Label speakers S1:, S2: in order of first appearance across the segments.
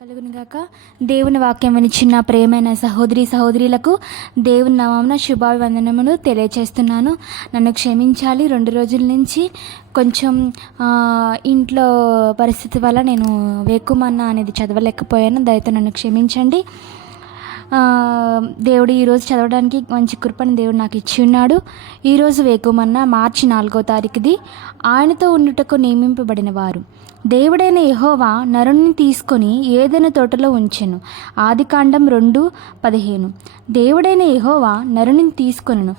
S1: కలుగునుగాక దేవుని వాక్యం వినిచిన ప్రేమైన సహోదరి సహోదరులకు దేవుని నామమున శుభాభివందనములు తెలియచేస్తున్నాను. నన్ను క్షమించాలి. రెండు రోజుల నుంచి కొంచెం ఇంట్లో పరిస్థితి వల్ల నేను వేకుమన్న అనేది చదవలేకపోయాను. దయతో నన్ను క్షమించండి. దేవుడు ఈరోజు చదవడానికి మంచి కృపను దేవుడు నాకు ఇచ్చి ఉన్నాడు. ఈరోజు వేకుమన్న మార్చి నాలుగో తారీఖుది ఆయనతో ఉండుటకు నియమింపబడిన వారు. దేవుడైన యహోవా నరుణ్ణి తీసుకొని ఏదైనా తోటలో ఉంచెను. ఆదికాండం రెండు పదిహేను. దేవుడైన యహోవా నరుని తీసుకొనను.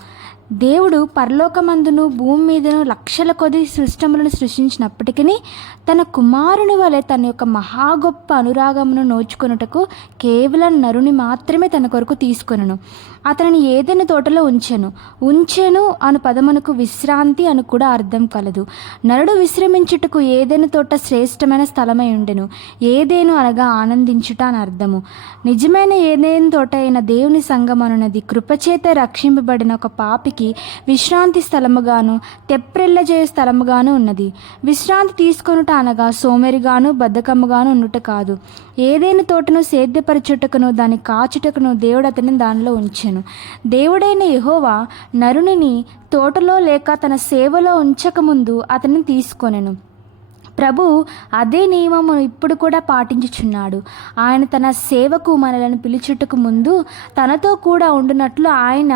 S1: దేవుడు పరలోకమందును భూమి మీదను లక్షల కొద్ది సృష్టములను సృష్టించినప్పటికీ తన కుమారుని వలె తన యొక్క మహా గొప్ప అనురాగమును నోచుకొనుటకు కేవలం నరుని మాత్రమే తన కొరకు తీసుకొనను. అతనిని ఏదైనా తోటలో ఉంచెను. ఉంచెను అను పదమునకు విశ్రాంతి అని కూడా అర్థం కలదు. నరుడు విశ్రమించుటకు ఏదైనా తోట శ్రేష్టమైన స్థలమై ఉండెను. ఏదేను అనగా ఆనందించుట అని అర్థము. నిజమైన ఏదైనా తోట అయిన దేవుని సంఘం కృపచేత రక్షింపబడిన ఒక పాపి వారికి విశ్రాంతి స్థలముగాను తెప్రెళ్ళజేయ స్థలముగాను ఉన్నది. విశ్రాంతి తీసుకొనుట అనగా సోమరిగాను బద్ధకముగాను ఉండుట కాదు. ఏదైనా తోటను సేద్యపరచుటకును దాని కాచుటకును దేవుడు అతని దానిలో ఉంచెను. దేవుడైన యహోవా నరునిని తోటలో లేక తన సేవలో ఉంచకముందు అతన్ని తీసుకొనెను. ప్రభు అదే నియమము ఇప్పుడు కూడా పాటించుచున్నాడు. ఆయన తన సేవకు మనలను పిలుచుటకు ముందు తనతో కూడా ఉండునట్లు ఆయన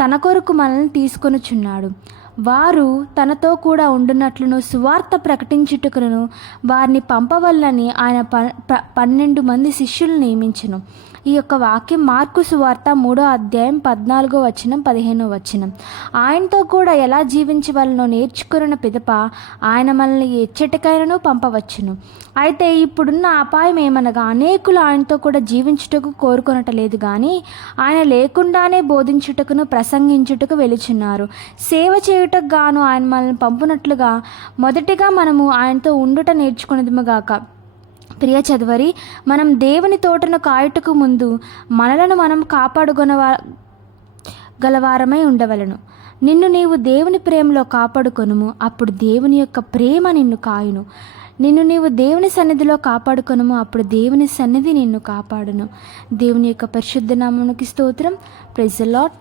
S1: తన కొరకు మనల్ని తీసుకొనుచున్నాడు. వారు తనతో కూడా ఉండునట్లును సువార్త ప్రకటించుటకును వారిని పంపవల్లని ఆయన ప పన్నెండు మంది శిష్యులు నియమించను. ఈ యొక్క వాక్యం మార్కు సువార్త మూడో అధ్యాయం పద్నాలుగో వచనం పదిహేనో వచనం. ఆయనతో కూడా ఎలా జీవించవలనో నేర్చుకున్న పిదప ఆయన మనల్ని ఎచ్చటికైనను పంపవచ్చును. అయితే ఇప్పుడున్న అపాయం ఏమనగా అనేకులు ఆయనతో కూడా జీవించుటకు కోరుకొనటలేదు కానీ ఆయన లేకుండానే బోధించుటకును ప్రసంగించుటకు వెలుచున్నారు. సేవ చేయ చేయుటకు గాను ఆయన మనల్ని పంపునట్లుగా మొదటిగా మనము ఆయనతో ఉండుట నేర్చుకునేదిముగాక. ప్రియ చదువరి మనం దేవుని తోటను కాయుటకు ముందు మనలను మనం కాపాడుకొనవా గలవారమై ఉండవలను. నిన్ను నీవు దేవుని ప్రేమలో కాపాడుకొనుము అప్పుడు దేవుని యొక్క ప్రేమ నిన్ను కాయును. నిన్ను నీవు దేవుని సన్నిధిలో కాపాడుకొనుము అప్పుడు దేవుని సన్నిధి నిన్ను కాపాడును. దేవుని యొక్క పరిశుద్ధ నామమునికి స్తోత్రం. Praise lot